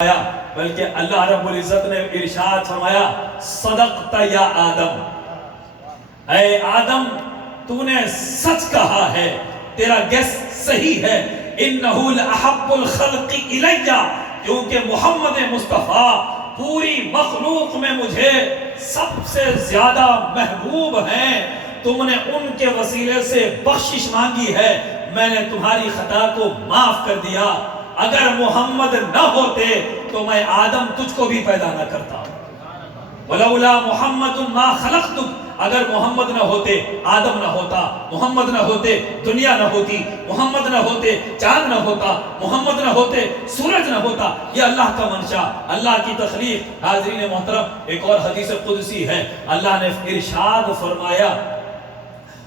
بلکہ اللہ رب العزت نے ارشاد فرمایا صدقت یا آدم، اے آدم تو نے سچ کہا ہے، تیرا گیس صحیح ہے۔ انہو لأحب الخلق الیہ، کیونکہ محمد مصطفیٰ پوری مخلوق میں مجھے سب سے زیادہ محبوب ہیں، تم نے ان کے وسیلے سے بخشش مانگی ہے، میں نے تمہاری خطا کو معاف کر دیا۔ اگر محمد نہ ہوتے تو میں آدم تجھ کو بھی پیدا نہ کرتا۔ وَلَوْلَا مُحَمَّدٌ مَا خَلَقْتُكَ، اگر محمد نہ ہوتے آدم نہ ہوتا، محمد نہ ہوتے دنیا نہ ہوتی، محمد نہ ہوتے چاند نہ ہوتا، محمد نہ ہوتے سورج نہ ہوتا۔ یہ اللہ کا منشا، اللہ کی تخلیق۔ حاضرین محترم، ایک اور حدیث قدسی ہے، اللہ نے ارشاد فرمایا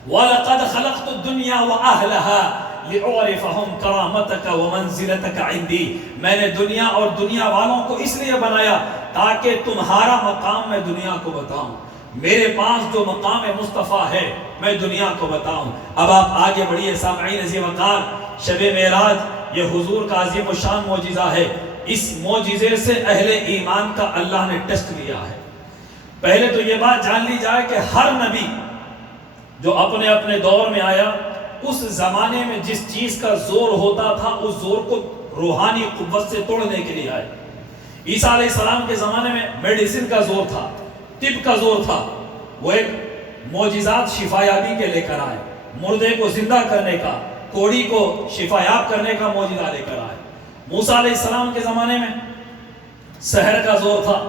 وَلَقَدْ خَلَقْتُ الدُّنْيَا وَأَهْلَهَا لِأُعْرِفَهُمْ كَرَامَتَكَ وَمَنْزِلَتَكَ عِنْدِي، میں نے دنیا اور دنیا والوں کو اس لیے بنایا تاکہ تمہارا مقام میں دنیا کو بتاؤں، میرے پاس جو مقام مصطفیٰ ہے میں دنیا کو بتاؤں۔ اب آپ آگے بڑھیے سامعین عزیز وقار، شب معراج یہ حضور کا عظیم و شان معجزہ ہے۔ اس معجزے سے اہل ایمان کا اللہ نے ٹیسٹ لیا ہے۔ پہلے تو یہ بات جان لی جائے کہ ہر نبی جو اپنے اپنے دور میں آیا، اس زمانے میں جس چیز کا زور ہوتا تھا اس زور کو روحانی قوت سے توڑنے کے لیے آئے۔ عیسیٰ علیہ السلام کے زمانے میں میڈیسن کا زور تھا، طب کا زور تھا، وہ ایک معجزات شفایابی کے لے کر آئے، مردے کو زندہ کرنے کا، کوڑی کو شفایاب کرنے کا معجزہ لے کر آئے۔ موسیٰ علیہ السلام کے زمانے میں سحر کا زور تھا،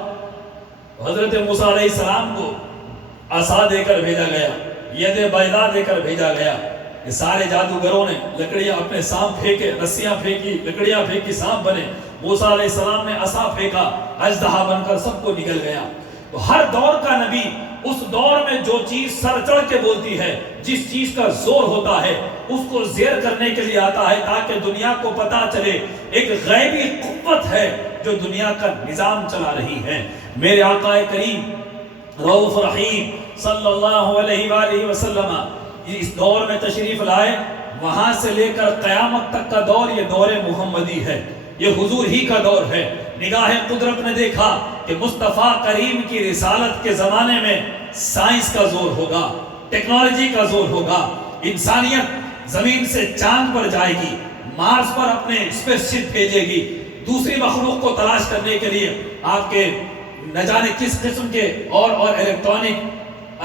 حضرت موسیٰ علیہ السلام کو عصا دے کر بھیجا گیا، ید بیضا دے کر بھیجا گیا۔ یہ سارے جادوگروں نے لکڑیاں اپنے سانپ پھینکے، رسیاں پھینکی، لکڑیاں پھینکی، سانپ بنے۔ موسیٰ علیہ السلام نے عصا پھینکا، اژدہا بن کر سب کو نگل گیا۔ تو ہر دور کا نبی اس دور میں جو چیز سر چڑھ کے بولتی ہے، جس چیز کا زور ہوتا ہے، اس کو زیر کرنے کے لیے آتا ہے تاکہ دنیا کو پتا چلے ایک غیبی قوت ہے جو دنیا کا نظام چلا رہی ہے۔ میرے آقا کریم رؤوف رحیم صلی اللہ علیہ وآلہ وسلم اس دور میں تشریف لائے، وہاں سے لے کر قیامت تک کا دور یہ دور محمدی ہے، یہ حضور ہی کا دور ہے۔ نگاہ قدرت نے دیکھا کہ مصطفیٰ کریم کی رسالت کے زمانے میں سائنس کا زور ہوگا، ٹیکنالوجی کا زور ہوگا، انسانیت زمین سے چاند پر جائے گی، مارس پر اپنے اسپیس شپ بھیجے گی، دوسری مخلوق کو تلاش کرنے کے لیے آپ کے نہ جانے کس قسم کے اور الیکٹرانک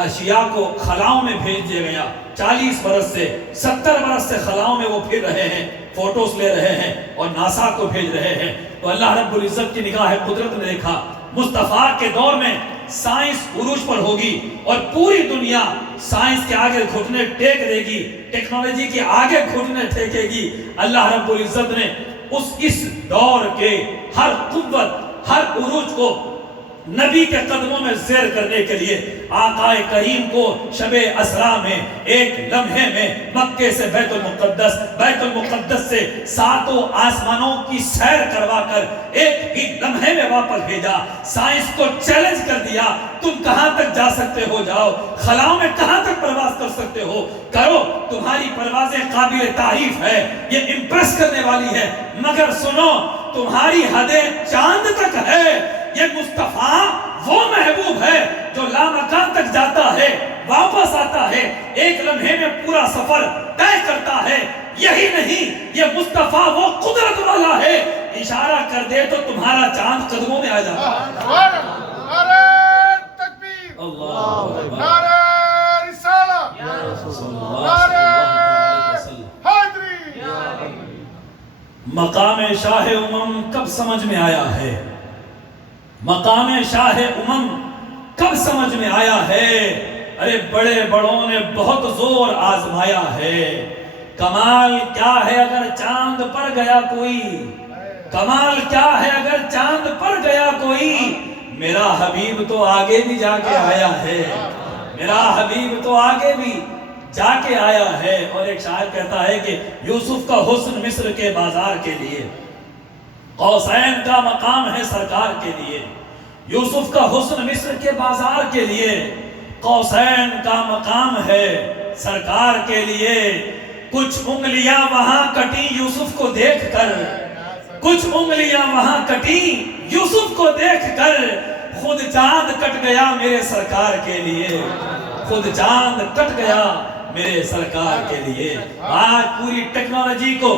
اشیاء کو خلاؤں میں بھیج دیا گیا۔ 40 برس سے 70 برس سے خلاؤں میں وہ پھر رہے ہیں، فوٹوز لے رہے ہیں اور ناسا کو بھیج رہے ہیں۔ تو اللہ رب العزت کی نگاہ قدرت نے دیکھا مصطفیٰ کے دور میں سائنس عروج پر ہوگی اور پوری دنیا سائنس کے آگے گھٹنے ٹیک دے گی، ٹیکنالوجی کے آگے گھٹنے ٹیکے گی۔ اللہ رب العزت نے اس دور کے ہر قوت، ہر عروج کو نبی کے قدموں میں زیر کرنے کے لیے آقا کریم کو شب اسرا میں ایک لمحے میں مکے سے بیت المقدس سے 7 آسمانوں کی سیر کروا کر ایک ہی لمحے میں واپس بھیجا۔ سائنس کو چیلنج کر دیا، تم کہاں تک جا سکتے ہو جاؤ، خلاؤں میں کہاں تک پرواز کر سکتے ہو کرو، تمہاری پروازیں قابل تعریف ہے، یہ امپریس کرنے والی ہے، مگر سنو تمہاری حدیں چاند تک ہے۔ یہ مصطفیٰ وہ محبوب ہے جو لامکان تک جاتا ہے، واپس آتا ہے، ایک لمحے میں پورا سفر طے کرتا ہے۔ یہی نہیں، یہ مصطفیٰ وہ قدرت والا ہے، اشارہ کر دے تو تمہارا چاند قدموں میں آ جاتا ہے۔ نعرہ تکبیر، نعرہ رسالت، نعرہ حیدری۔ مقام شاہ امم کب سمجھ میں آیا ہے، مقام شاہ امم کب سمجھ میں آیا ہے، ارے بڑے بڑوں نے بہت زور آزمایا ہے۔ کمال کیا ہے اگر چاند پر گیا کوئی، کمال کیا ہے اگر چاند پر گیا کوئی، میرا حبیب تو آگے بھی جا کے آیا ہے، میرا حبیب تو آگے بھی جا کے آیا ہے۔ اور ایک شاعر کہتا ہے کہ یوسف کا حسن مصر کے بازار کے لیے، قوسین کا مقام ہے سرکار کے لیے، یوسف کا حسن مصر کے بازار کے لیے، قوسین کا مقام ہے سرکار کے لیے۔ کچھ انگلیاں وہاں کٹی یوسف کو دیکھ کر، کچھ انگلیاں وہاں کٹی یوسف کو دیکھ کر، خود چاند کٹ گیا میرے سرکار کے لیے، خود چاند کٹ گیا میرے سرکار کے لیے۔ آج پوری ٹیکنالوجی کو،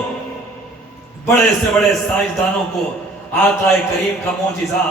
بڑے سے بڑے سائنسدانوں کو آقا کریم کا معجزہ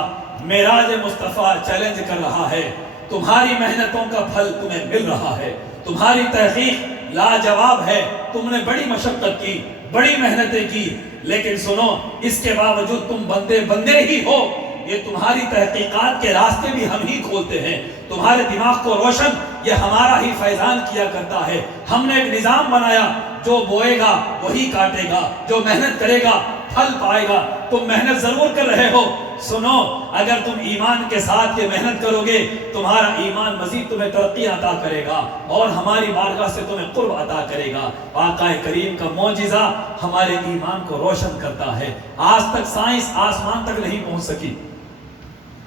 معراج مصطفیٰ چیلنج کر رہا ہے۔ تمہاری محنتوں کا پھل تمہیں مل رہا ہے، تمہاری تحقیق لاجواب ہے، تم نے بڑی مشقت کی، بڑی محنتیں کی، لیکن سنو اس کے باوجود تم بندے ہی ہو۔ یہ تمہاری تحقیقات کے راستے بھی ہم ہی کھولتے ہیں، تمہارے دماغ کو روشن یہ ہمارا ہی فیضان کیا کرتا ہے۔ ہم نے ایک نظام بنایا، جو بوئے گا وہی کاٹے گا، جو محنت کرے گا پھل پائے گا۔ تم محنت ضرور کر رہے ہو، سنو اگر تم ایمان کے ساتھ یہ محنت کرو گے، تمہارا ایمان مزید تمہیں ترقی عطا کرے گا اور ہماری بارگاہ سے تمہیں قرب عطا کرے گا۔ آقا کریم کا معجزہ ہمارے ایمان کو روشن کرتا ہے۔ آج تک سائنس آسمان تک نہیں پہنچ سکی،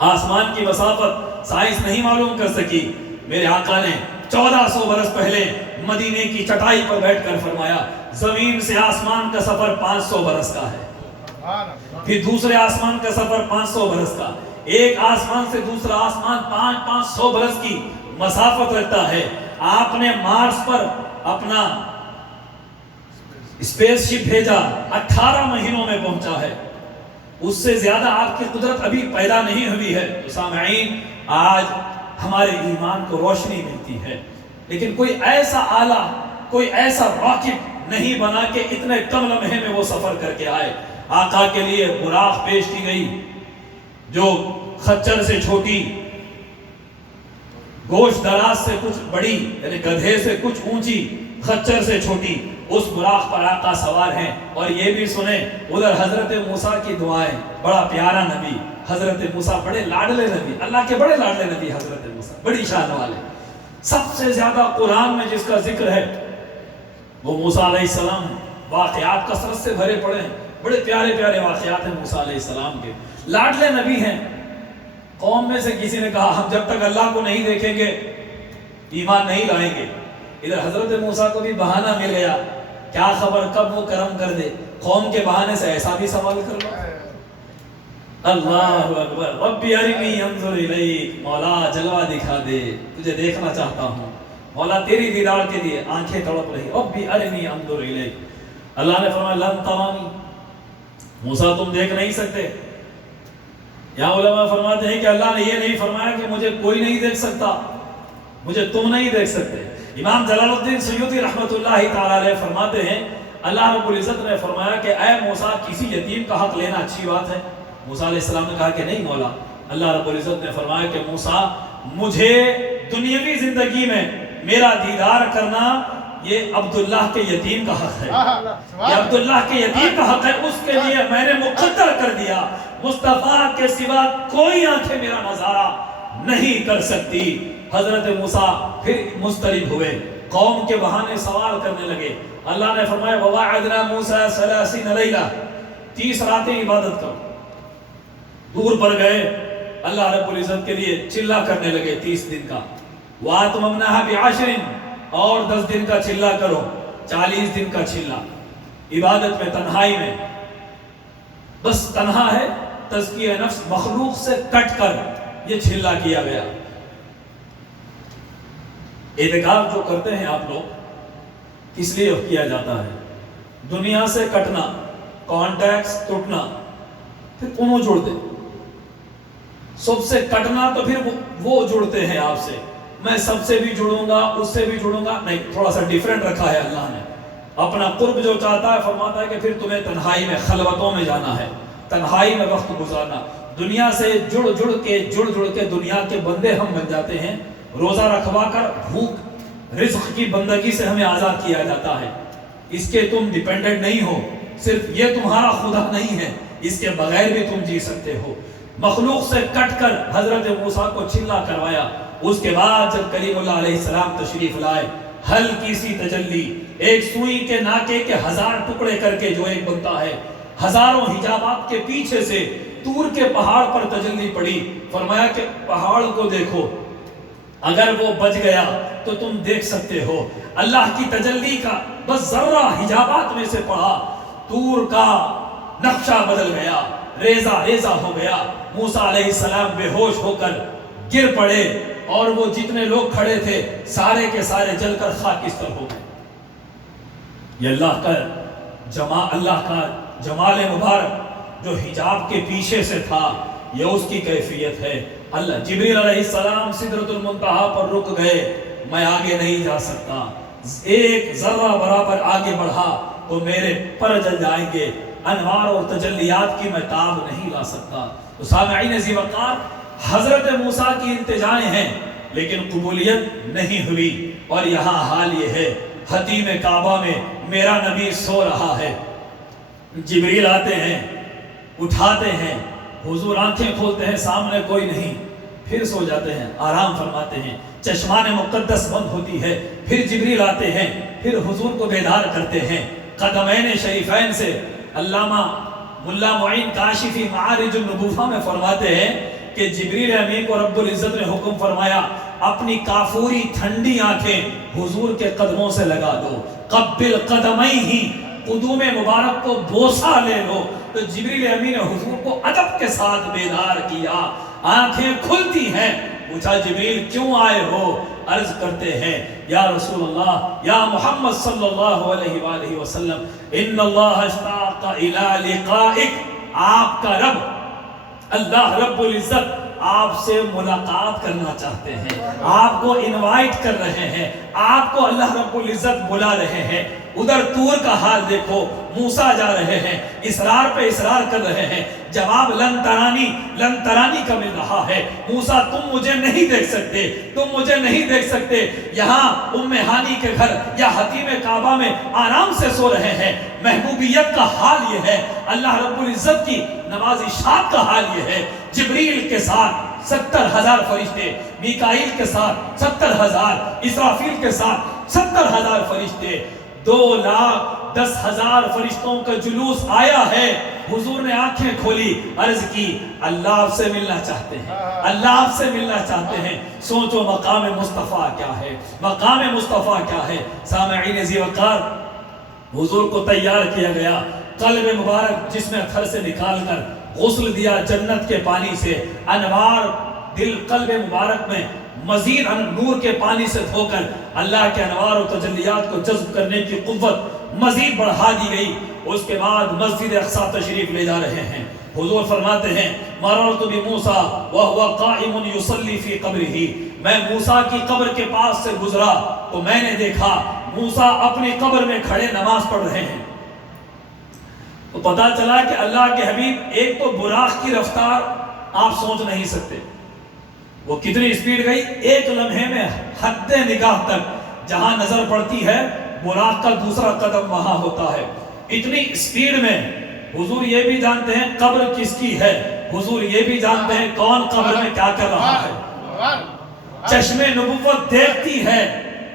آسمان کی مسافت سائنس نہیں معلوم کر سکی۔ میرے آقا نے 1400 برس پہلے مدینے کی چٹائی پر بیٹھ کر فرمایا زمین سے آسمان کا سفر 500 برس کا ہے، پھر دوسرے آسمان کا سفر 500 برس کا، ایک آسمان سے دوسرا آسمان 500 برس کی مسافت رکھتا ہے۔ آپ نے مارس پر اپنا اسپیس شپ بھیجا، 18 مہینوں میں پہنچا ہے، اس سے زیادہ آپ کی قدرت ابھی پیدا نہیں ہوئی ہے۔ تو سامعین، آج ہمارے ایمان کو روشنی ملتی ہے، لیکن کوئی ایسا آلہ، کوئی ایسا راکٹ نہیں بنا کہ اتنے کم لمحے میں وہ سفر کر کے آئے۔ آقا کے لیے براق پیش کی گئی، جو خچر سے چھوٹی، گوشت دراز سے کچھ بڑی، یعنی گدھے سے کچھ اونچی، خچر سے چھوٹی، اس براق پر آقا سوار ہیں۔ اور یہ بھی سنیں ادھر حضرت موسیٰ کی دعائیں، بڑا پیارا نبی حضرت موسیٰ، بڑے لاڈلے نبی، اللہ کے بڑے لاڈلے نبی حضرت موسیٰ، بڑی شان والے۔ سب سے زیادہ قرآن میں جس کا ذکر ہے وہ موسیٰ علیہ السلام ہے۔ واقعات کثرت سے بھرے پڑے ہیں، بڑے پیارے پیارے واقعات ہیں موسیٰ علیہ السلام کے، لاڈلے نبی ہیں۔ قوم میں سے کسی نے کہا ہم جب تک اللہ کو نہیں دیکھیں گے ایمان نہیں لائیں گے۔ ادھر حضرت موسیٰ کو بھی بہانہ مل گیا، کیا خبر کب وہ کرم کر دے، قوم کے بہانے سے ایسا بھی سوال کر لو۔ اللہ اکبر، ربی ارنی انظر الیک، مولا جلوہ دکھا دے، تجھے دیکھنا چاہتا ہوں، مولا تیری دیدار کے لیے آنکھیں تڑپ رہی، ربی ارنی انظر الیک۔ اللہ نے فرمایا لن ترانی، موسیٰ تم دیکھ نہیں سکتے۔ یہاں علماء فرماتے ہیں کہ اللہ نے یہ نہیں فرمایا کہ مجھے کوئی نہیں دیکھ سکتا، مجھے تم نہیں دیکھ سکتے۔ امام جلال الدین سیوطی رحمۃ اللہ تعالی علیہ فرماتے ہیں اللہ رب العزت نے فرمایا کہ اے موسیٰ کسی یتیم کا حق لینا اچھی بات ہے؟ موسیٰ علیہ السلام نے کہا کہ نہیں مولا۔ اللہ رب العزت نے فرمایا کہ موسیٰ مجھے دنیاوی زندگی میں میرا دیدار کرنا یہ عبداللہ کے یتیم کا حق ہے، یہ عبداللہ کے یتیم کا حق ہے، اس کے لیے میں نے مقدر کر دیا مصطفیٰ کے سوا کوئی آنکھیں میرا نظارہ نہیں کر سکتی۔ حضرت موسیٰ پھر مضطرب ہوئے، قوم کے بہانے سوال کرنے لگے۔ اللہ نے فرمایا وَوَعَدْنَا مُوسَىٰ 30 لَيْلَةً، 30 راتیں عبادت کرو۔ دور پر گئے، اللہ رب العزت کے لیے چلہ کرنے لگے 30 دن کا، وَأَتْمَمْنَاهَا بِعَشْرٍ، اور 10 دن کا چلہ کرو، 40 دن کا چلہ عبادت میں، تنہائی میں، بس تنہا ہے، تزکیہ نفس، مخلوق سے کٹ کر یہ چلہ کیا گیا۔ اعتکاف جو کرتے ہیں آپ لوگ کس لیے کیا جاتا ہے؟ دنیا سے کٹنا، کانٹیکٹس ٹوٹنا، پھر انہوں جڑتے، سب سے کٹنا تو پھر وہ جڑتے ہیں آپ سے، میں سب سے بھی جڑوں گا، اس سے بھی جڑوں گا، نہیں، تھوڑا سا ڈیفرنٹ رکھا ہے اللہ نے۔ اپنا قرب جو چاہتا ہے فرماتا ہے کہ پھر تمہیں تنہائی میں، خلوتوں میں جانا ہے، تنہائی میں وقت گزارنا۔ دنیا سے جڑ جڑ کے دنیا کے بندے ہم بن جاتے ہیں، روزہ رکھوا کر بھوک رزق کی بندگی سے ہمیں آزاد کیا جاتا ہے۔ اس کے تم ڈیپینڈنٹ نہیں ہو، صرف یہ تمہارا خدا نہیں ہے، اس کے بغیر بھی تم جی سکتے ہو۔ مخلوق سے کٹ کر حضرت موسیٰ کو چلہ کروایا۔ اس کے بعد جب کلیم اللہ علیہ السلام تشریف لائے، ہلکی سی تجلی، ایک سوئی کے ناکے کے 1000 ٹکڑے کر کے جو ایک بنتا ہے، ہزاروں حجابات کے پیچھے سے طور کے پہاڑ پر تجلی پڑی۔ فرمایا کہ پہاڑ کو دیکھو، اگر وہ بچ گیا تو تم دیکھ سکتے ہو۔ اللہ کی تجلی کا بس ذرہ حجابات میں سے پڑا، طور کا نقشہ بدل گیا، ریزہ ریزہ ہو گیا، موسیٰ علیہ السلام بے ہوش ہو کر گر پڑے اور وہ جتنے لوگ کھڑے تھے سارے کے سارے جل کر خاکستر ہو گئے۔ یہ اللہ کا جمال مبارک جو حجاب کے پیچھے سے تھا، یہ اس کی کیفیت ہے۔ اللہ جبریل علیہ السلام سدرۃ المنتہا پر رک گئے، میں آگے نہیں جا سکتا، ایک ذرہ برابر آگے بڑھا تو میرے پر جل جائیں گے، انوار اور تجلیات کی میں تاب نہیں لا سکتا۔ تو سامعین ذی وقار، حضرت موسیٰ کی التجائیں ہیں لیکن قبولیت نہیں ہوئی، اور یہاں حال یہ ہے، حتیم کعبہ میں میرا نبی سو رہا ہے، جبریل آتے ہیں، اٹھاتے ہیں، حضور آنکھیں کھولتے ہیں، سامنے کوئی نہیں، پھر سو جاتے ہیں، آرام فرماتے ہیں، چشمان مقدس بند ہوتی ہے، پھر جبریل آتے ہیں، پھر حضور کو بیدار کرتے ہیں۔ قدمین شریفین سے علامہ ملا معین کاشفی معارج النبوہ میں فرماتے ہیں کہ جبریل امین کو رب العزت نے حکم فرمایا اپنی کافوری ٹھنڈی آنکھیں حضور کے قدموں سے لگا دو، قبل قدمئی، قدوم مبارک کو بوسہ لے لو۔ تو جبریل امین نے حضور کو ادب کے ساتھ بیدار کیا، آنکھیں کھلتی ہیں، پوچھا جبریل کیوں آئے ہو؟ عرض کرتے ہیں یا رسول اللہ، یا محمد صلی اللہ علیہ وآلہ وسلم، ان اللہ اشتاق الی لقائک، آپ کا رب اللہ رب العزت آپ سے ملاقات کرنا چاہتے ہیں، آپ کو انوائٹ کر رہے ہیں، آپ کو اللہ رب العزت بلا رہے ہیں۔ ادھر طور کا حال دیکھو، موسیٰ جا رہے ہیں، اصرار پہ اصرار کر رہے ہیں، جواب لن ترانی کا مل رہا ہے، موسیٰ تم مجھے نہیں دیکھ سکتے، تم مجھے نہیں دیکھ سکتے۔ یہاں ام ہانی کے گھر یا حتیم کعبہ میں آرام سے سو رہے ہیں، محبوبیت کا حال یہ ہے، اللہ رب العزت کی نوازشات کا حال یہ ہے۔ جبریل کے ساتھ 70,000 فرشتے، میکائیل کے ساتھ 70,000، اسرافیل کے ساتھ 70,000 فرشتے، 2,10,000 فرشتوں کا جلوس آیا ہے۔ حضور نے آنکھیں کھولی، عرض کی اللہ آپ سے ملنا چاہتے ہیں، اللہ آپ سے ملنا چاہتے ہیں۔ سوچو مقام مصطفیٰ کیا ہے، مقام مصطفیٰ کیا ہے۔ سامعین ذی وقار، حضور کو تیار کیا گیا، قلب مبارک جس میں تھر سے نکال کر غسل دیا جنت کے پانی سے، انوار دل قلب مبارک میں مزید نور کے پانی سے دھو کر اللہ کے انوار و تجلیات کو جذب کرنے کی قوت مزید بڑھا دی گئی۔ اس کے بعد مسجد اقصی تشریف لے جا رہے ہیں۔ حضور فرماتے ہیں مررت بموسیٰ وہو قائم یصلی فی قبرہ، میں موسیٰ کی قبر کے پاس سے گزرا تو میں نے دیکھا موسیٰ اپنی قبر میں کھڑے نماز پڑھ رہے ہیں۔ تو پتا چلا کہ اللہ کے حبیب، ایک تو براق کی رفتار آپ سوچ نہیں سکتے، وہ کتنی سپیڈ گئی، ایک لمحے میں حد نگاہ تک جہاں نظر پڑتی ہے براق کا دوسرا قدم وہاں ہوتا ہے۔ اتنی سپیڈ میں حضور یہ بھی جانتے ہیں قبر کس کی ہے، حضور یہ بھی جانتے ہیں کون قبر میں کیا کر رہا ہے۔ چشم نبوت دیکھتی ہے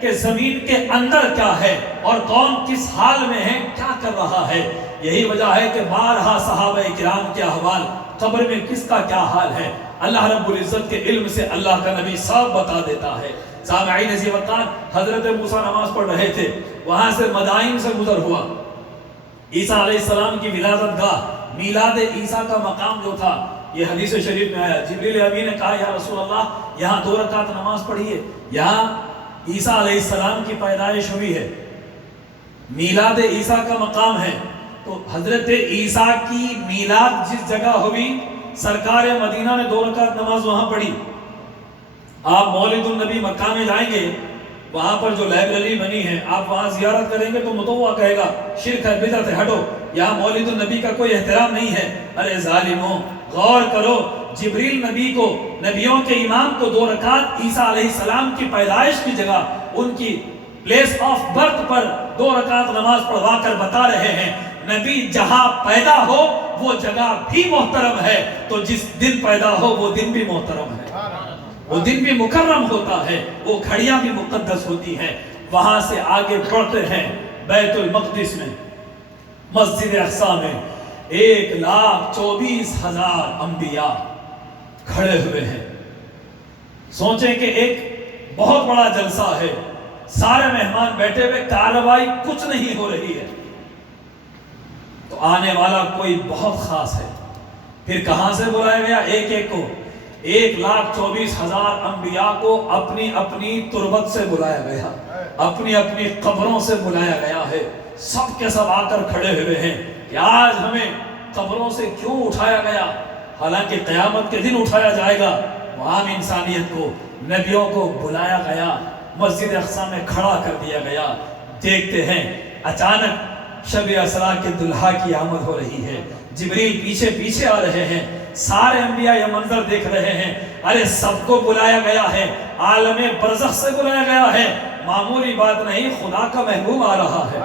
کہ زمین کے اندر کیا ہے اور کون کس حال میں ہے، کیا کر رہا ہے۔ یہی وجہ ہے کہ بارہا صحابہ کرام کے احوال، قبر میں کس کا کیا حال ہے، اللہ رب العزت کے علم سے اللہ کا نبی صاحب بتا دیتا ہے۔ سامعین ذی وقار، حضرت موسیٰ نماز پڑھ رہے تھے، وہاں سے مدائن سے گزر ہوا، عیسیٰ علیہ السلام کی ولادت گاہ، میلاد عیسیٰ کا مقام جو تھا، یہ حدیث شریف میں آیا۔ جبریل امین نے کہا یا رسول اللہ یہاں 2 رکعت نماز پڑھیے، یہاں عیسیٰ علیہ السلام کی پیدائش ہوئی ہے، میلاد عیسیٰ کا مقام ہے۔ تو حضرت عیسیٰ کی میلاد جس جگہ ہوئی، سرکار مدینہ نے 2 رکعت نماز وہاں پڑھی۔ آپ مولد النبی مکہ میں جائیں گے، وہاں پر جو لائبریری بنی ہے آپ وہاں زیارت کریں گے تو متوع کہے گا شرک ہے، بدعت ہے، ہٹو، یہاں مولد النبی کا کوئی احترام نہیں ہے۔ ارے ظالموں، غور کرو، جبریل نبی کو، نبیوں کے امام کو 2 رکعت عیسیٰ علیہ السلام کی پیدائش کی جگہ، ان کی پلیس آف برتھ پر 2 رکعت نماز پڑھوا کر بتا رہے ہیں نبی جہاں پیدا ہو وہ جگہ بھی محترم ہے، تو جس دن پیدا ہو وہ دن بھی محترم ہے، وہ دن بھی مکرم ہوتا ہے، وہ گھڑیاں بھی مقدس ہوتی ہیں۔ وہاں سے آگے بڑھتے ہیں بیت المقدس میں، مسجد اقصی میں 1,24,000 انبیاء کھڑے ہوئے ہیں۔ سوچیں کہ ایک بہت بڑا جلسہ ہے، سارے مہمان بیٹھے ہوئے، کارروائی کچھ نہیں ہو رہی ہے، تو تو آنے والا کوئی بہت خاص ہے۔ پھر کہاں سے بلایا گیا؟ ایک ایک کو، 1,24,000 انبیاء کو اپنی اپنی تربت سے بلایا گیا، اپنی اپنی قبروں سے بلایا گیا ہے۔ سب کے سب آ کر کھڑے ہوئے ہیں کہ آج ہمیں قبروں سے کیوں اٹھایا گیا؟ حالانکہ قیامت کے دن اٹھایا جائے گا۔ عام انسانیت کو، نبیوں کو بلایا گیا، مسجد اقصیٰ میں کھڑا کر دیا گیا۔ دیکھتے ہیں اچانک شب اسراء کے دلہا کی آمد ہو رہی ہے، جبریل پیچھے پیچھے آ رہے ہیں، سارے انبیاء یہ منظر دیکھ رہے ہیں۔ ارے سب کو بلایا گیا ہے، عالم برزخ سے بلایا گیا ہے، معمولی بات نہیں، خدا کا محبوب آ رہا ہے،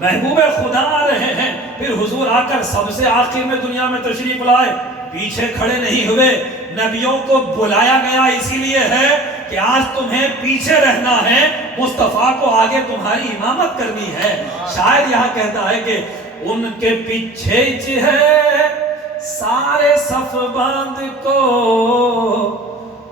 محبوب خدا آ رہے ہیں۔ پھر حضور آ کر سب سے آخر میں دنیا میں تشریف لائے، پیچھے کھڑے نہیں ہوئے۔ نبیوں کو بلایا گیا اسی لیے ہے کہ آج تمہیں پیچھے رہنا ہے، مصطفیٰ کو آگے تمہاری امامت کرنی ہے۔ شاعر یہاں کہتا ہے کہ ان کے پیچھے ہے سارے صف بند کو،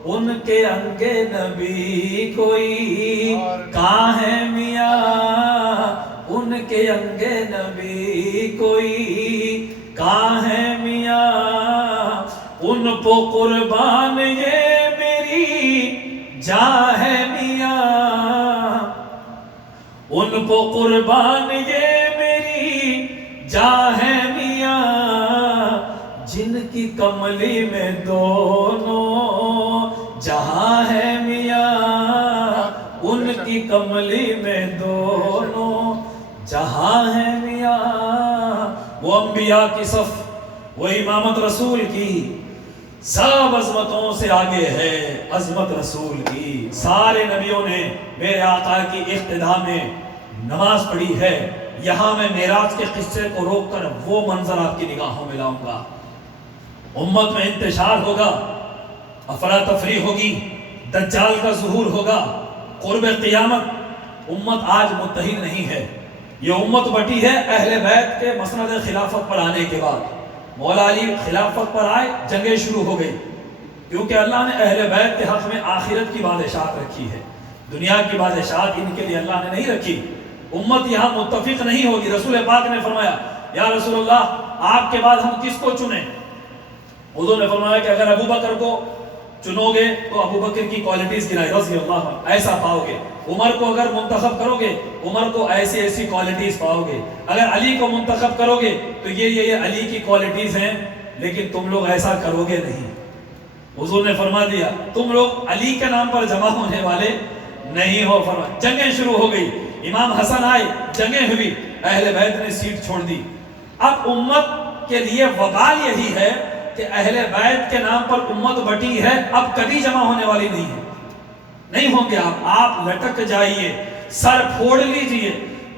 ان کے انگے نبی کوئی کہاں ہے میاں، ان کے انگے نبی کوئی کہاں ہے میاں، ان پہ قربان یہ میری جاں ہے میاں، ان پہ قربان یہ میری جاں ہے میاں، جن کی کملی میں دونوں جہاں ہے میاں، ان کی کملی میں دونوں جہاں ہے میاں۔ وہ انبیاء کی صف، وہ امامت رسول کی، سب عظمتوں سے آگے ہے عظمت رسول کی۔ سارے نبیوں نے میرے آقا کی اقتداء میں نماز پڑھی ہے۔ یہاں میں معراج کے قصے کو روک کر وہ منظر آپ کی نگاہوں میں لاؤں گا۔ امت میں انتشار ہوگا، افراتفری ہوگی، دجال کا ظہور ہوگا، قرب قیامت۔ امت آج متحد نہیں ہے، یہ امت بٹی ہے اہل بیت کے مسند خلافت پر آنے کے بعد۔ مولا علی خلافت پر آئے، جنگیں شروع ہو گئی، کیونکہ اللہ نے اہل بیت کے حق میں آخرت کی بادشاہت رکھی ہے، دنیا کی بادشاہت ان کے لیے اللہ نے نہیں رکھی۔ امت یہاں متفق نہیں ہوگی۔ رسول پاک نے فرمایا یا رسول اللہ آپ کے بعد ہم کس کو چنیں؟ حضور نے فرمایا کہ اگر ابو بکر کو چنو گے تو ابو بکر کی کوالٹیز گنائے، رضی اللہ عنہ، ایسا پاؤ گے۔ عمر کو اگر منتخب کرو گے، عمر کو ایسی ایسی کوالٹیز پاؤ گے۔ اگر علی کو منتخب کرو گے تو یہ علی کی کوالٹیز ہیں، لیکن تم لوگ ایسا کرو گے نہیں۔ حضور نے فرما دیا تم لوگ علی کے نام پر جمع ہونے والے نہیں ہو۔ فرما جنگیں شروع ہو گئی، امام حسن آئے، جنگیں ہوئی، اہل بیت نے سیٹ چھوڑ دی۔ اب امت کے لیے وبال یہی ہے کہ اہل بیت کے نام پر امت بٹی ہے، اب کبھی جمع ہونے والی نہیں ہے، نہیں ہوں گے۔ آپ لٹک جائیے، سر پھوڑ لیجئے،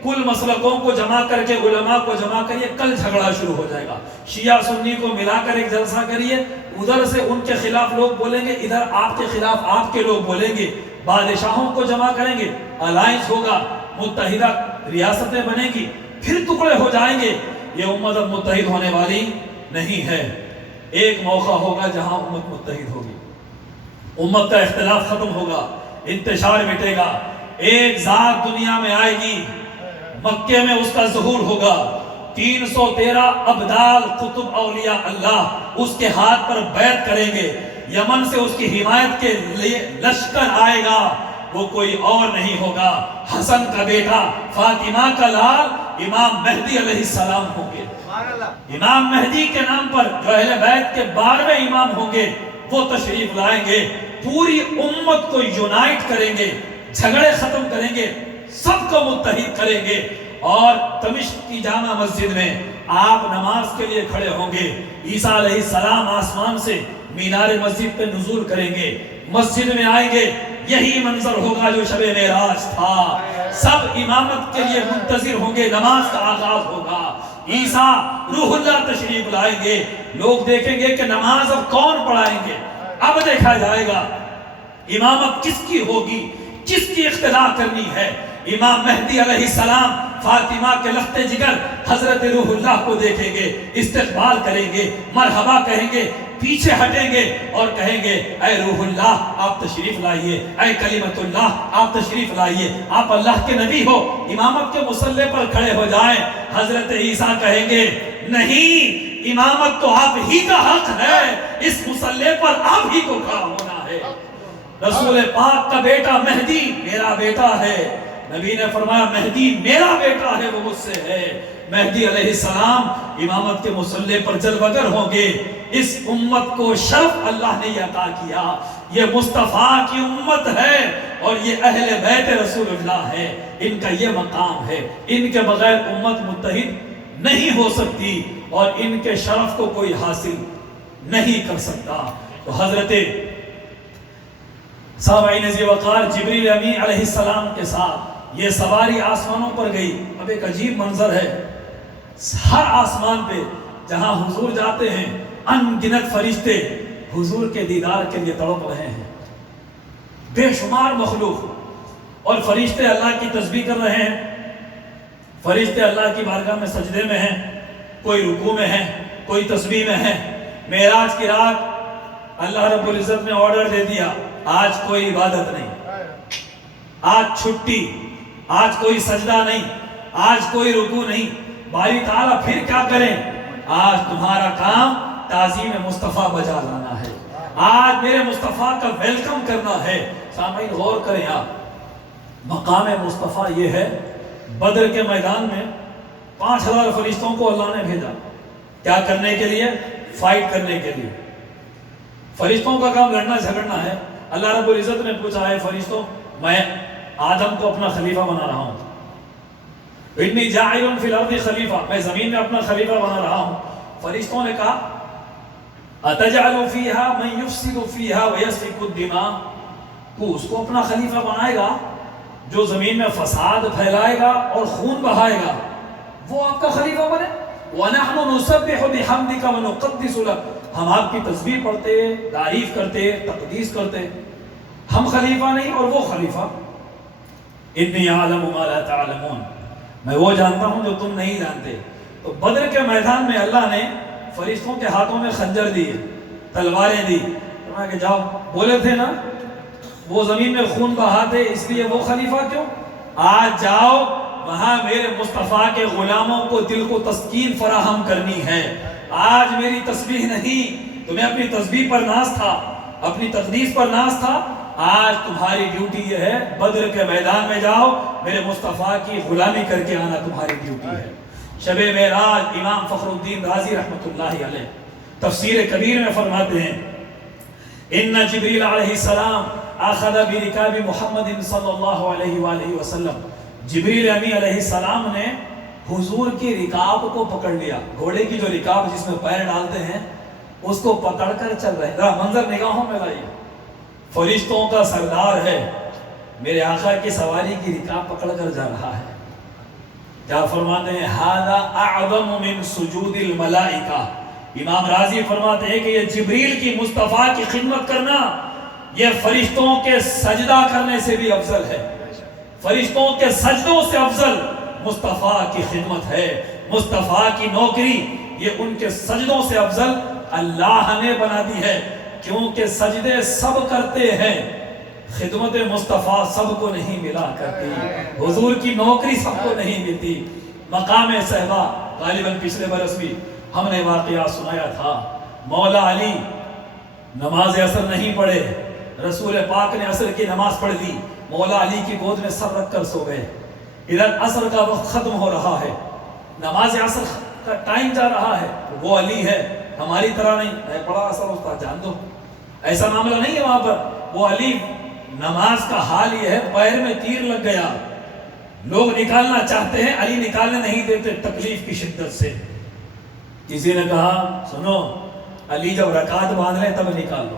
کل مسلکوں کو جمع کر کے، علماء کو جمع کریے، کل جھگڑا شروع ہو جائے گا۔ شیعہ سنی کو ملا کر ایک جلسہ کریے، ادھر سے ان کے خلاف لوگ بولیں گے، ادھر آپ کے خلاف آپ کے لوگ بولیں گے، بادشاہوں کو جمع کریں گے، الائنس ہوگا، متحدہ ریاستیں بنے گی، پھر ٹکڑے ہو جائیں گے۔ یہ امت اب متحد ہونے والی نہیں ہے۔ ایک موقع ہوگا جہاں امت متحد ہوگی، امت کا اختلاف ختم ہوگا، انتشار مٹے گا، ایک ذات دنیا میں آئے گی، مکے میں اس کا ظہور ہوگا، 313 ابدال قطب اولیاء اللہ اس کے ہاتھ پر بیعت کریں گے، یمن سے اس کی حمایت کے لیے لشکر آئے گا، وہ کوئی اور نہیں ہوگا، حسن کا بیٹا، فاطمہ کا لال، امام مہدی علیہ السلام ہوں گے۔ امام مہدی کے نام پر جو اہل بیت کے 12ویں امام ہوں گے، وہ تشریف لائیں گے، پوری امت کو یونائٹ کریں گے، جھگڑے ختم کریں گے، سب کو متحد کریں گے، اور دمشق کی جامع مسجد میں آپ نماز کے لیے کھڑے ہوں گے۔ عیسیٰ علیہ السلام آسمان سے مینار مسجد پہ نزول کریں گے، مسجد میں آئیں گے، یہی منظر ہوگا جو شب معراج تھا، سب امامت کے لیے منتظر ہوں گے، نماز کا آغاز ہوگا، عیسیٰ روح اللہ تشریف لائیں گے، لوگ دیکھیں گے کہ نماز اب کون پڑھائیں گے، اب دیکھا جائے گا امامت کس کی ہوگی، کس کی اقتداء کرنی ہے۔ امام مہدی علیہ السلام فاطمہ کے لخت جگر حضرت روح اللہ کو دیکھیں گے، استقبال کریں گے، مرحبا کہیں گے، پیچھے ہٹیں گے اور کہیں گے اے روح اللہ آپ تشریف لائیے، اے کلمت اللہ آپ تشریف لائیے، آپ اللہ کے نبی ہو، امامت کے مصلی پر کھڑے ہو جائیں۔ حضرت عیسیٰ کہیں گے نہیں، امامت تو آپ ہی کا حق ہے، اس مصلی پر آپ ہی کو کھڑا ہونا ہے۔ رسول پاک کا بیٹا مہدی میرا بیٹا ہے، نبی نے فرمایا مہدی میرا بیٹا ہے، وہ مجھ سے ہے۔ مہدی علیہ السلام امامت کے مصلی پر جلوگر ہوں گے۔ اس امت کو شرف اللہ نے عطا کیا، یہ مصطفیٰ کی امت ہے اور یہ اہل بیت رسول اللہ ہے، ان کا یہ مقام ہے، ان کے بغیر امت متحد نہیں ہو سکتی اور ان کے شرف کو کوئی حاصل نہیں کر سکتا۔ تو حضرت سامعین ذی وقار جبریل امین علیہ السلام کے ساتھ یہ سواری آسمانوں پر گئی۔ اب ایک عجیب منظر ہے، ہر آسمان پہ جہاں حضور جاتے ہیں ان گنت فرشتے حضور کے دیدار کے لیے تڑپ رہے ہیں، بے شمار مخلوق، اور فرشتے اللہ کی تسبیح کر رہے ہیں، فرشتے اللہ کی بارگاہ میں سجدے میں ہیں، کوئی رکوع میں ہے، کوئی تسبیح میں ہے۔ معراج کی رات اللہ رب العزت نے آرڈر دے دیا آج کوئی عبادت نہیں، آج چھٹی، آج کوئی سجدہ نہیں، آج کوئی رکوع نہیں۔ باری تعالیٰ پھر کیا کریں؟ آج تمہارا کام تعظیم مصطفیٰ بجا لانا ہے، آج میرے مصطفیٰ کا ویلکم کرنا ہے۔ سامعین غور کریں آپ، مقام مصطفیٰ یہ ہے، بدر کے میدان میں 5000 فرشتوں کو اللہ نے بھیجا، کیا کرنے کے لیے؟ فائٹ کرنے کے لیے۔ فرشتوں کا کام لڑنا جھگڑنا ہے۔ اللہ رب العزت نے پوچھا ہے فرشتوں، میں آدم کو اپنا خلیفہ بنا رہا ہوں، انی جاعل فی الارض خلیفہ، میں زمین میں اپنا خلیفہ بنا رہا ہوں۔ فرشتوں نے کہا اتجعل فیہا من یفسد فیہا ویسفک الدماء، تو اس کو اپنا خلیفہ بنائے گا جو زمین میں فساد پھیلائے گا اور خون بہائے گا، وہ آپ کا خلیفہ بنے؟ وَنَحْنُ نُسَبِّحُ بِحَمْدِكَ وَنُقَدِّسُ لَكَ، ہم آپ کی تسبیح پڑھتے، تعریف کرتے، تقدیس کرتے، ہم خلیفہ نہیں اور وہ خلیفہ۔ انی اعلم ما لا تعلمون، میں وہ جانتا ہوں جو تم نہیں جانتے۔ تو بدر کے میدان میں اللہ نے فرشتوں کے ہاتھوں میں خنجر دیے، تلواریں دی، فرمایا کہ جاؤ، بولے تھے نا وہ زمین میں خون بہاتے، اس لیے وہ خلیفہ کیوں؟ آج جاؤ وہاں میرے مصطفیٰ کے غلاموں کو دل کو تسکین فراہم کرنی ہے۔ آج میری تسبیح نہیں، تمہیں اپنی تسبیح پر ناز تھا، اپنی تقدیس پر ناز تھا، آج تمہاری ڈیوٹی یہ ہے بدر کے میدان میں جاؤ، میرے مصطفیٰ کی غلامی کر کے آنا تمہاری ڈیوٹی ہے۔ شب معراج امام فخر الدین رازی رحمۃ اللہ علیہ تفسیر کبیر میں فرماتے ہیں ان جبریل علیہ السلام اخذ برکاب محمد صلی اللہ علیہ وآلہ وسلم، جبریل امی علیہ السلام نے حضور کی رکاب کو پکڑ لیا، گھوڑے کی جو رکاب جس میں پیر ڈالتے ہیں اس کو پکڑ کر چل رہے ہیں۔ ذرا منظر نگاہوں میں لائیے، فرشتوں کا سردار ہے، میرے آقا کی سواری کی رکاب پکڑ کر جا رہا ہے۔ کیا فرماتے ہیں؟ ھذا اعظم من سجود الملائکہ، امام رازی فرماتے ہیں کہ یہ جبریل کی مصطفیٰ کی خدمت کرنا یہ فرشتوں کے سجدہ کرنے سے بھی افضل ہے، فرشتوں کے سجدوں سے افضل مصطفیٰ کی خدمت ہے، مصطفیٰ کی نوکری یہ ان کے سجدوں سے افضل اللہ نے بنا دی ہے، کیونکہ سجدے سب کرتے ہیں، خدمت مصطفیٰ سب کو نہیں ملا کرتی، حضور کی نوکری سب کو نہیں ملتی۔ مقام صحبہ غالباً پچھلے برس بھی ہم نے واقعہ سنایا تھا، مولا علی نماز عصر نہیں پڑھے، رسول پاک نے عصر کی نماز پڑھ لی، مولا علی کی گود میں سر رکھ کر سو گئے۔ ادھر عصر کا وقت ختم ہو رہا ہے، نماز عصر کا ٹائم جا رہا ہے، وہ علی ہے، ہماری طرح نہیں میں پڑھا عصر استاد جان دو، ایسا معاملہ نہیں ہے وہاں پر۔ وہ علی نماز کا حال یہ ہے پیر میں تیر لگ گیا، لوگ نکالنا چاہتے ہیں، علی نکالنے نہیں دیتے تکلیف کی شدت سے۔ کسی نے کہا سنو علی جب رکعت باندھ لیں تب نکال لو،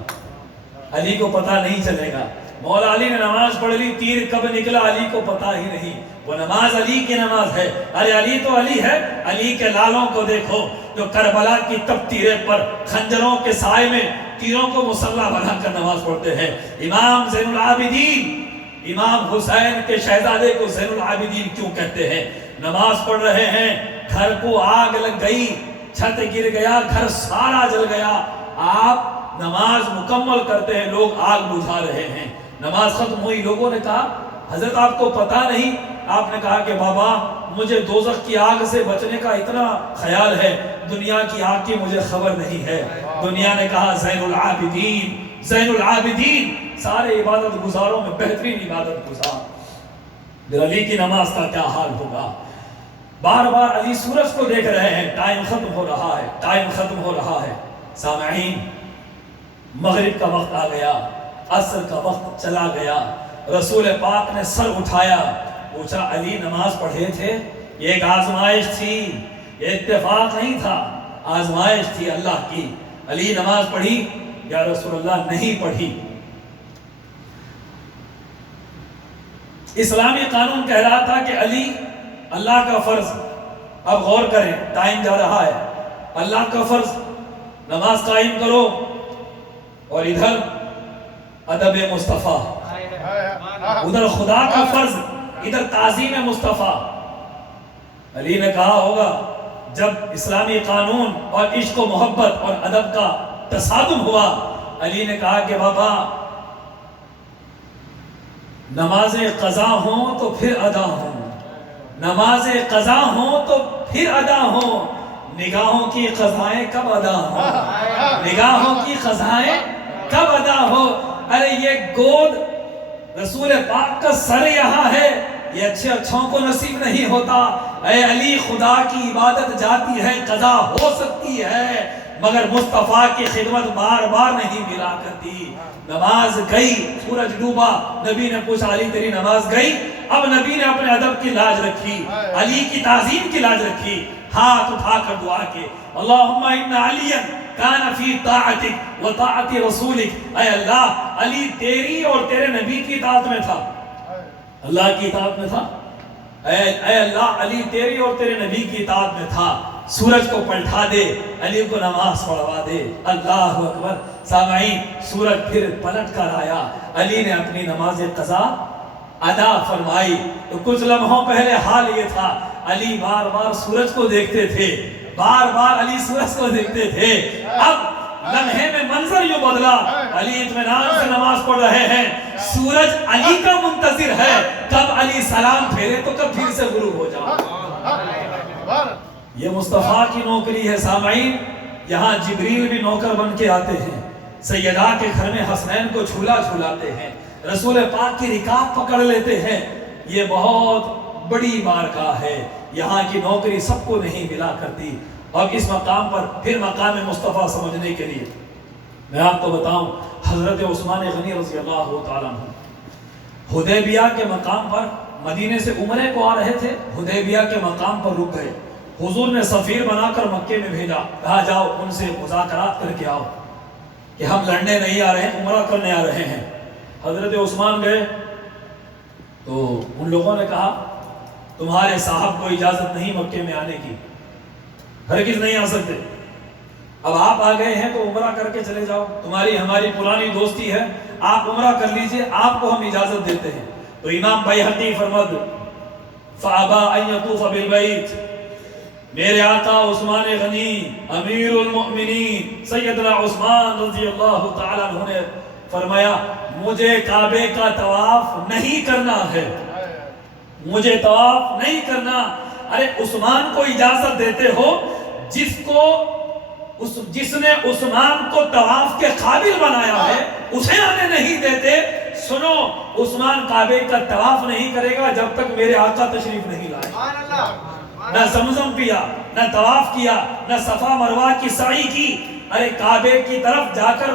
علی کو پتہ نہیں چلے گا۔ مولا علی نے نماز پڑھ لی، تیر کب نکلا علی کو پتہ ہی نہیں، وہ نماز علی کی نماز ہے۔ ارے علی تو علی ہے، علی کے لالوں کو دیکھو جو کربلا کی تپتی ریت پر خنجروں کے سائے میں تیروں کو مسلح بنا کر نماز پڑھتے ہیں۔ امام زین العابدین، امام حسین کے شہزادے کو زین العابدین کیوں کہتے ہیں؟ نماز پڑھ رہے ہیں، گھر کو آگ لگ گئی، چھت گر گیا، گھر سارا جل گیا، آپ نماز مکمل کرتے ہیں، لوگ آگ بجھا رہے ہیں۔ نماز ختم ہوئی، لوگوں نے کہا حضرت آپ کو پتا نہیں؟ آپ نے کہا کہ بابا مجھے دوزخ کی آگ سے بچنے کا اتنا خیال ہے، دنیا کی آگ کی مجھے خبر نہیں ہے۔ دنیا نے کہا زین العابدین، زین العابدین، سارے عبادت گزاروں میں بہترین عبادت گزار۔ پھر علی کی نماز کا کیا حال ہوگا؟ بار بار علی سورج کو دیکھ رہے ہیں، ٹائم ختم ہو رہا ہے، ٹائم ختم ہو رہا ہے۔ سامعین، مغرب کا وقت آ گیا، عصر کا وقت چلا گیا۔ رسول پاک نے سر اٹھایا، پوچھا علی نماز پڑھے تھے؟ یہ ایک آزمائش تھی، یہ اتفاق نہیں تھا، آزمائش تھی اللہ کی۔ علی نماز پڑھی؟ یا رسول اللہ نہیں پڑھی۔ اسلامی قانون کہہ رہا تھا کہ علی اللہ کا فرض، اب غور کریں ٹائم جا رہا ہے، اللہ کا فرض نماز قائم کرو، اور ادھر ادب مصطفیٰ، ادھر خدا کا فرض، ادھر تعظیم مصطفیٰ۔ علی نے کہا ہوگا جب اسلامی قانون اور عشق و محبت اور ادب کا تصادم ہوا، علی نے کہا کہ بابا نمازیں قضا ہوں تو پھر ادا ہوں، نمازیں قضا ہوں تو پھر ادا ہوں، نگاہوں کی قضائیں کب ادا ہوں، نگاہوں کی قضائیں کب ادا ہو۔ ارے یہ گود رسول پاک کا سر یہاں ہے، یہ اچھے اچھوں کو نصیب نہیں ہوتا۔ اے علی، خدا کی عبادت جاتی ہے، قضا ہو سکتی ہے، مگر مصطفیٰ کی خدمت بار بار نہیں ملا کرتی۔ نماز گئی، سورج ڈوبا، نبی نے پوچھا علی تیری نماز گئی؟ اب نبی نے اپنے ادب کی لاج رکھی، علی کی تعظیم کی لاج رکھی، ہاتھ اٹھا کر دعا کی، اللہم ان علی کان فی طاعتک و طاعت رسولک۔ اے اللہ، علی تیری اور تیرے نبی کی اطاعت میں تھا، اللہ کی اطاعت میں تھا۔ اے اللہ، علی تیری اور تیرے نبی کی اطاعت میں تھا، سورج کو پلٹا دے، علی کو نماز پڑھوا دے۔ اللہ اکبر۔ سامعین، سورج پھر پلٹ کر آیا، علی نے اپنی نماز قضا ادا فرمائی۔ تو کچھ لمحوں پہلے حال یہ تھا، علی بار بار سورج کو دیکھتے تھے، بار بار علی سورج کو دیکھتے تھے۔ اب لمحے میں منظر یوں بدلا، علی اطمینان سے نماز پڑھ رہے ہیں، سورج علی کا منتظر ہے، کب علی سلام پھیرے تو کب پھر سے غروب ہو جائے۔ یہ مصطفیٰ کی نوکری ہے۔ سامعین، یہاں جبریل بھی نوکر بن کے آتے ہیں، سیدہ کے گھر میں حسنین کو جھولا جھولاتے ہیں، رسول پاک کی رکاب پکڑ لیتے ہیں۔ یہ بہت بڑی بارگاہ ہے، یہاں کی نوکری سب کو نہیں ملا کرتی۔ اور اس مقام پر پھر مقام مصطفیٰ سمجھنے کے لیے میں آپ کو بتاؤں، حضرت عثمان غنی رضی اللہ تعالیٰ عنہ حدیبیہ کے مقام پر مدینے سے عمرے کو آ رہے تھے، حدیبیہ کے مقام پر رک گئے۔ حضور نے سفیر بنا کر مکے میں بھیجا، کہا جاؤ ان سے مذاکرات کر کے آؤ کہ ہم لڑنے نہیں آ رہے ہیں، عمرہ کرنے آ رہے ہیں۔ حضرت عثمان گئے تو ان لوگوں نے کہا تمہارے صاحب کو اجازت نہیں مکے میں آنے کی، ہرگز نہیں آ سکتے، اب آپ آ گئے ہیں تو عمرہ کر کے چلے جاؤ، تمہاری ہماری پرانی دوستی ہے، آپ عمرہ کر لیجئے، آپ کو ہم اجازت دیتے ہیں۔ تو امام بیہقی فرماتے فَأَبَا أَن يَطُوفَ بِالْبَيْتِ، میرے آقا عثمان غنی امیر المؤمنین سیدنا عثمان رضی اللہ تعالیٰ عنہ نے فرمایا مجھے کعبے کا طواف نہیں کرنا ہے، مجھے طواف نہیں کرنا۔ ارے عثمان کو اجازت دیتے ہو، جس نے عثمان کو طواف کے قابل بنایا ہے اسے آنے نہیں دیتے۔ سنو، عثمان کعبے کا طواف نہیں کرے گا جب تک میرے آقا تشریف نہیں لائے۔ نہ زمزم پیا، نہ طواف کیا، نہ صفا مروہ کی سعی کی۔ ارے کعبے کی طرف جا کر،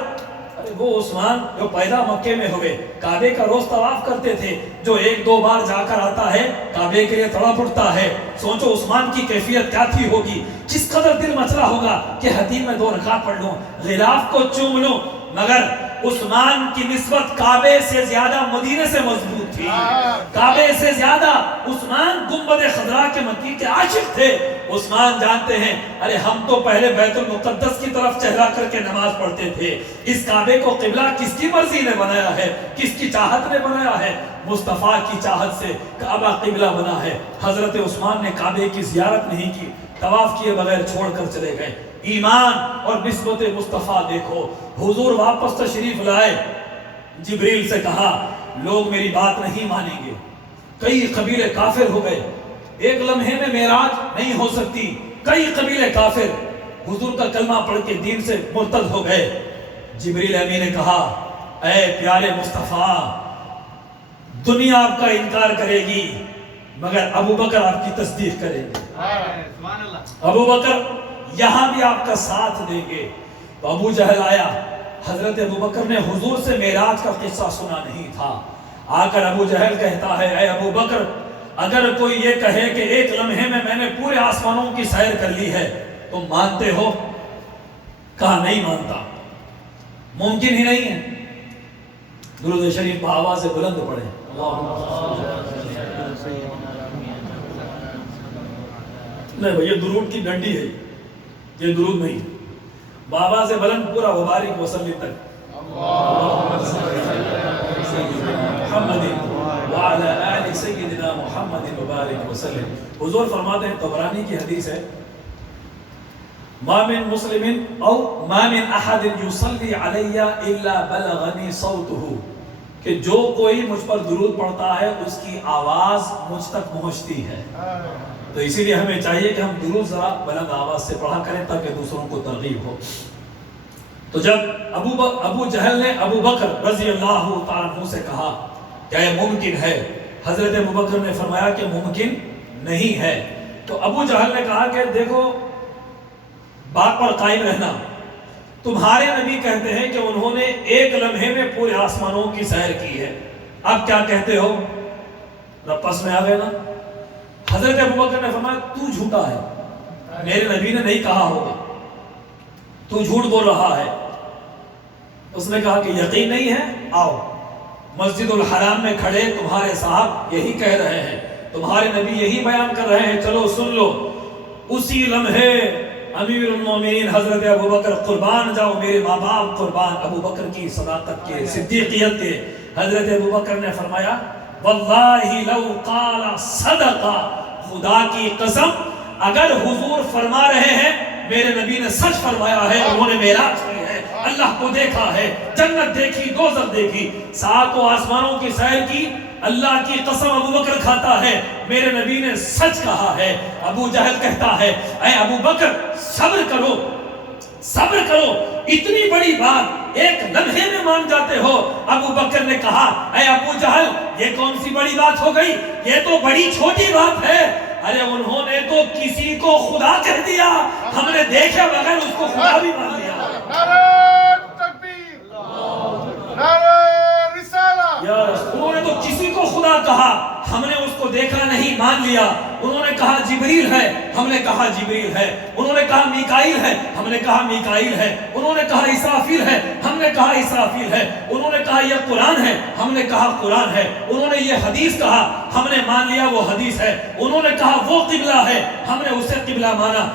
وہ عثمان جو پیدا مکے میں ہوئے، کعبے کا روز طواف کرتے تھے، جو ایک دو بار جا کر آتا ہے کعبے کے لیے تڑپ اٹھتا ہے۔ سوچو عثمان کی کیفیت کیا تھی ہوگی، کس قدر دل مچلا ہوگا کہ حتیم میں 2 رکعت پڑھ لوں، غلاف کو چوم لوں۔ مگر عثمان کی نسبت کعبے سے زیادہ مدینے سے مضبوط تھی، کعبے سے زیادہ عثمان گنبد خضرا کے مکی کے عاشق تھے۔ عثمان جانتے ہیں ارے ہم تو پہلے بیت المقدس کی طرف چہرہ کر کے نماز پڑھتے تھے، اس کعبے کو قبلہ کس کی مرضی نے بنایا ہے، کس کی چاہت نے بنایا ہے؟ مصطفیٰ کی چاہت سے کعبہ قبلہ بنا ہے۔ حضرت عثمان نے کعبے کی زیارت نہیں کی، طواف کیے بغیر چھوڑ کر چلے گئے۔ ایمان اور نسبت مصطفیٰ دیکھو. حضور واپس تشریف لائے. جبریل سے کہا لوگ میری بات نہیں مانیں گے, کئی قبیلے کافر ہو گئے, ایک لمحے میں معراج نہیں ہو سکتی, کئی قبیلے کافر حضور کا کلمہ پڑھ کے دین سے مرتد ہو گئے. جبریل امین نے کہا اے پیارے مصطفیٰ, دنیا آپ کا انکار کرے گی مگر ابو بکر آپ کی تصدیق کریں گے. ابو بکر یہاں بھی آپ کا ساتھ دیں گے. تو ابو جہل آیا. حضرت ابو بکر نے حضور سے معراج کا قصہ سنا نہیں تھا. آ کر ابو جہل کہتا ہے اے ابو بکر, اگر کوئی یہ کہے کہ ایک لمحے میں نے پورے آسمانوں کی سیر کر لی ہے, تم مانتے ہو؟ کہا نہیں مانتا, ممکن ہی نہیں ہے. درود شریف با آواز بلند پڑھیں. نہیں بھئی, یہ درود کی ڈنڈی ہے, یہ درود نہیں. بابا سے بلند پورا وبارک وسلم تک. محمد وعلى آل سیدنا محمد وبارک وسلم. حضور فرماتے ہیں, طبرانی کی حدیث ہے, ما من مسلم او ما من احد یصلی علی الا بلغنی صوته, کہ جو کوئی مجھ پر درود پڑھتا ہے اس کی آواز مجھ تک پہنچتی ہے. تو اسی لیے ہمیں چاہیے کہ ہم درود ذرا بلند آواز سے پڑھا کریں تاکہ دوسروں کو ترغیب ہو. تو جب ابو جہل نے ابو بکر رضی اللہ تعالیٰ عنہ سے کہا کیا یہ ممکن ہے, حضرت ابو بکر نے فرمایا کہ ممکن نہیں ہے. تو ابو جہل نے کہا کہ دیکھو, بات پر قائم رہنا. تمہارے نبی کہتے ہیں کہ انہوں نے ایک لمحے میں پورے آسمانوں کی سیر کی ہے, اب کیا کہتے ہو؟ رپس میں آ گئے نا. حضرت ابو بکر نے فرمایا تو جھوٹا ہے, میرے نبی نے نہیں کہا ہوگا, تو جھوٹ بول رہا ہے. اس نے کہا کہ یقین نہیں ہے, آؤ مسجد الحرام میں کھڑے تمہارے صاحب یہی کہہ رہے ہیں, تمہارے نبی یہی بیان کر رہے ہیں, چلو سن لو. اسی لمحے امیر المومنین حضرت ابو بکر قربان جاؤ, میرے ماں باپ قربان, ابو بکر کی صداقت کے, صدیقیت کے. حضرت ابو بکر نے فرمایا واللہ لو قال صدقہ, خدا کی قسم اگر حضور فرما رہے ہیں میرے نبی نے سچ فرمایا ہے, انہوں نے معراج کی ہے, اللہ کو دیکھا ہے, جنت دیکھی, دوزخ دیکھی, ساتوں آسمانوں کی سیر کی, اللہ کی قسم ابو بکر کھاتا ہے, میرے نبی نے سچ کہا ہے. ابو جہل کہتا ہے اے ابو بکر صبر کرو, صبر کرو, اتنی بڑی بات ایک لمحے میں مان جاتے ہو. ابو بکر نے کہا اے ابو جہل یہ کون سی بڑی بات ہو گئی, یہ تو بڑی چھوٹی بات ہے. ارے انہوں نے تو کسی کو خدا کہہ دیا, ہم نے دیکھے بغیر اس کو خدا بھی مان لیا. نعرہ تکبیر, نعرہ رسالہ. انہوں نے تو کسی کو خدا کہا, ہم نے اس کو دیکھا نہیں مان لیا. انہوں نے کہا جبریل ہے, ہم نے کہا جبریل ہے. انہوں نے کہا میکائیل ہے, ہم نے کہا میکائیل ہے. انہوں نے کہا اسرافیل ہے, ہم نے کہا اسرافیل ہے. انہوں نے کہا یہ قرآن ہے, ہم نے کہا قرآن ہے. انہوں نے یہ حدیث کہا, ہم نے مان لیا وہ حدیث ہے. انہوں نے کہا وہ قبلہ ہے, ہم نے اسے قبلہ مانا.